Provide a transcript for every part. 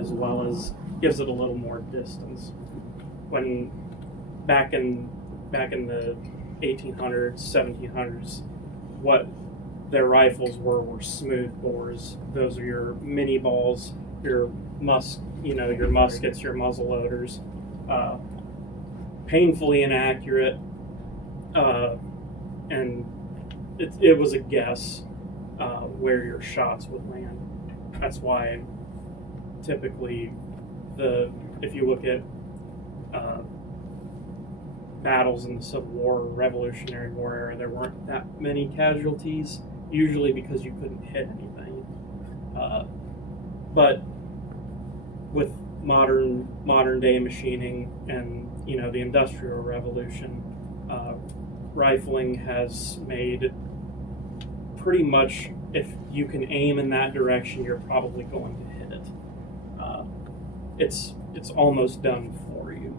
as well as gives it a little more distance. When back in the 1800s, 1700s, what their rifles were smooth bores. Those are your mini balls, your muskets, your muzzle loaders. Painfully inaccurate, and it was a guess where your shots would land. That's why typically if you look at battles in the Civil War or Revolutionary War era, there weren't that many casualties, usually because you couldn't hit anything. But with modern day machining and the Industrial Revolution, rifling has made pretty much, if you can aim in that direction, you're probably going to hit it. It's almost done for you.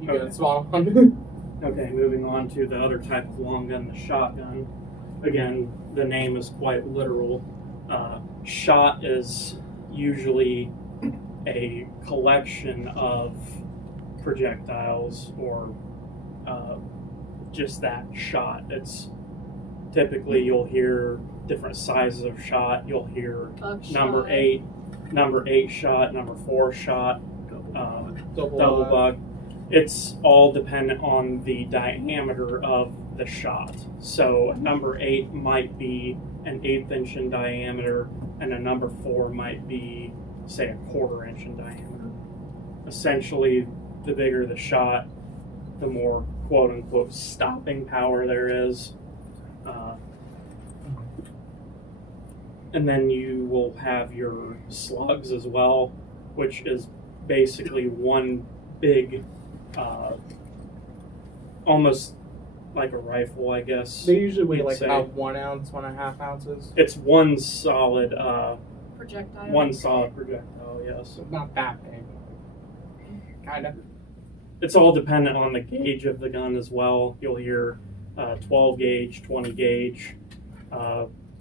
You got a small one. Okay, moving on to the other type of long gun, the shotgun. Again, the name is quite literal. Shot is usually a collection of projectiles or just that shot. It's typically, you'll hear different sizes of shot. You'll hear number 8 shot, number 4 shot, double buck. It's all dependent on the diameter of the shot. So a number 8 might be an 1/8 inch in diameter, and a number 4 might be, say, a 1/4 inch in diameter. Essentially, the bigger the shot, the more quote-unquote stopping power there is. And then you will have your slugs as well, which is basically one big, almost like a rifle, I guess. They usually weigh like about 1 ounce, 1.5 ounces. It's one solid projectile. One solid projectile, yes. Not that big. Kind of. It's all dependent on the gauge of the gun as well. You'll hear 12 gauge, 20 gauge,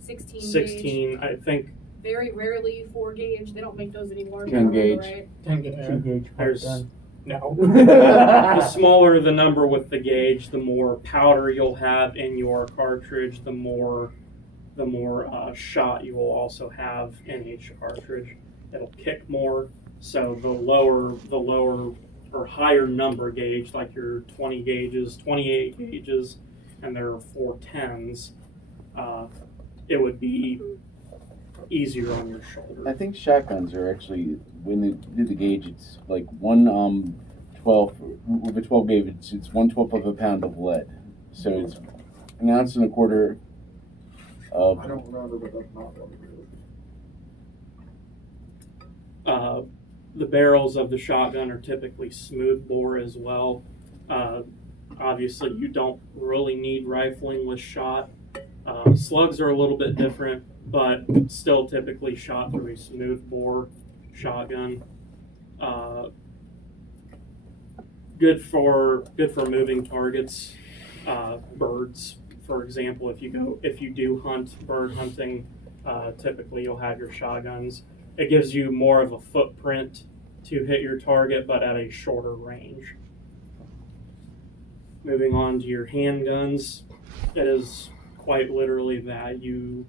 16. I think Very rarely 4 gauge. They don't make those anymore. 10 gauge. Right? 10 gauge. 2 gauge there's gun. No. the smaller the number with the gauge, the more powder you'll have in your cartridge, the more shot you will also have in each cartridge. It'll kick more. So the lower or higher number gauge, like your 20 gauges, 28 gauges, and there are 4 10s, it would be easier on your shoulder. I think shotguns are actually, when they do the gauge, it's like 1/12 with a 12 gauge. It's 1/12 of a pound of lead, so it's 1 ounce and a quarter of. I don't remember, but that's not what it is. The barrels of the shotgun are typically smooth bore as well. Obviously, you don't really need rifling with shot. Slugs are a little bit different, but still typically shot through a smooth bore shotgun. Good for moving targets, birds, for example. If you do hunt bird hunting, typically you'll have your shotguns. It gives you more of a footprint to hit your target, but at a shorter range. Moving on to your handguns, it is quite literally that you